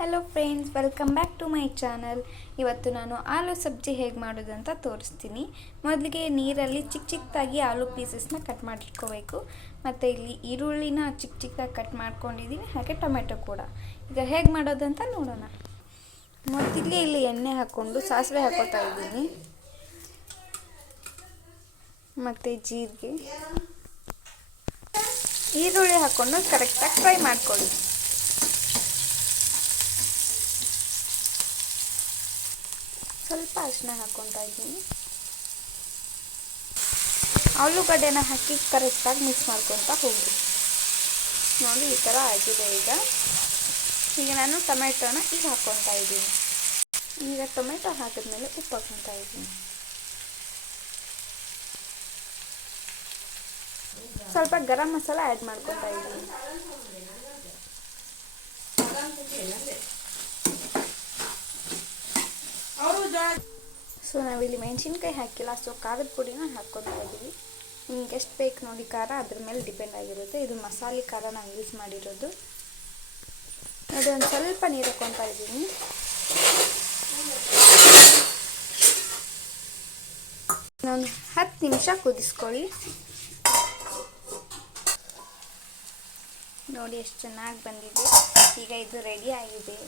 Hello friends, welcome back to my channel. ಇವತ್ತು ನಾನು ಆಲೂ ಸಬ್ಜಿ ಹೇಗೆ ಮಾಡೋದು ಅಂತ ತೋರಿಸ್ತೀನಿ. ಮೊದಲಿಗೆ ನೀರಲ್ಲಿ ಚಿಕ್ಕ ಚಿಕ್ಕದಾಗಿ ಆಲೂ ಪೀಸಸ್ನ ಕಟ್ ಮಾಡಿಟ್ಕೋಬೇಕು. ಮತ್ತು ಇಲ್ಲಿ ಈರುಳ್ಳಿನ ಚಿಕ್ಕ ಚಿಕ್ಕದಾಗಿ ಕಟ್ ಮಾಡ್ಕೊಂಡಿದ್ದೀನಿ, ಹಾಗೆ ಟೊಮೆಟೊ ಕೂಡ. ಈಗ ಹೇಗೆ ಮಾಡೋದು ಅಂತ ನೋಡೋಣ. ಮೊದಲಿಗೆ ಇಲ್ಲಿ ಎಣ್ಣೆ ಹಾಕ್ಕೊಂಡು ಸಾಸಿವೆ ಹಾಕೋತಾ ಇದ್ದೀನಿ, ಮತ್ತು ಜೀರಿಗೆ, ಈರುಳ್ಳಿ ಹಾಕ್ಕೊಂಡು ಕರೆಕ್ಟಾಗಿ ಫ್ರೈ ಮಾಡ್ಕೊಳ್ಳಿ. ಸ್ವಲ್ಪ ಅರಿಶಿನ ಹಾಕ್ಕೊತಾ ಇದ್ದೀನಿ. ಆಲೂಗಡ್ಡೆನ ಹಾಕಿ ಕರೆಕ್ಟಾಗಿ ಮಿಕ್ಸ್ ಮಾಡ್ಕೊತಾ ಹೋಗಿ. ನೋಡಿ, ಈ ಥರ ಆಗಿದೆ. ಈಗ ನಾನು ಟೊಮೆಟೊನ ಈಗ ಹಾಕ್ಕೊತಾ ಇದ್ದೀನಿ. ಈಗ ಟೊಮೆಟೊ ಹಾಕಿದ್ಮೇಲೆ ಉಪ್ಪು ಹಾಕ್ಕೊತಾ ಇದ್ದೀನಿ. ಸ್ವಲ್ಪ ಗರಂ ಮಸಾಲ ಆ್ಯಡ್ ಮಾಡ್ಕೊತಾ ಇದ್ದೀನಿ. ಸೊ ನಾವಿಲ್ಲಿ ಮೆಣಸಿನ್ಕಾಯಿ ಹಾಕಿಲ್ಲ, ಸೊ ಖಾರದ ಪುಡಿನ ಹಾಕ್ಕೊತಾ ಇದ್ದೀವಿ. ನಿಮ್ಗೆ ಎಷ್ಟು ಬೇಕು ನೋಡಿ ಖಾರ, ಅದ್ರ ಮೇಲೆ ಡಿಪೆಂಡ್ ಆಗಿರುತ್ತೆ. ಇದು ಮಸಾಲೆ ಖಾರ ನಾನು ಯೂಸ್ ಮಾಡಿರೋದು. ನೋಡಿ, ಒಂದು ಸ್ವಲ್ಪ ನೀರು ಹಾಕ್ಕೊತಾ ಇದ್ದೀನಿ. ಒಂದು 10 ನಿಮಿಷ ಕುದಿಸ್ಕೊಳ್ಳಿ. ನೋಡಿ ಎಷ್ಟು ಚೆನ್ನಾಗಿ ಬಂದಿದೆ. ಈಗ ಇದು ರೆಡಿ ಆಗಿದೆ.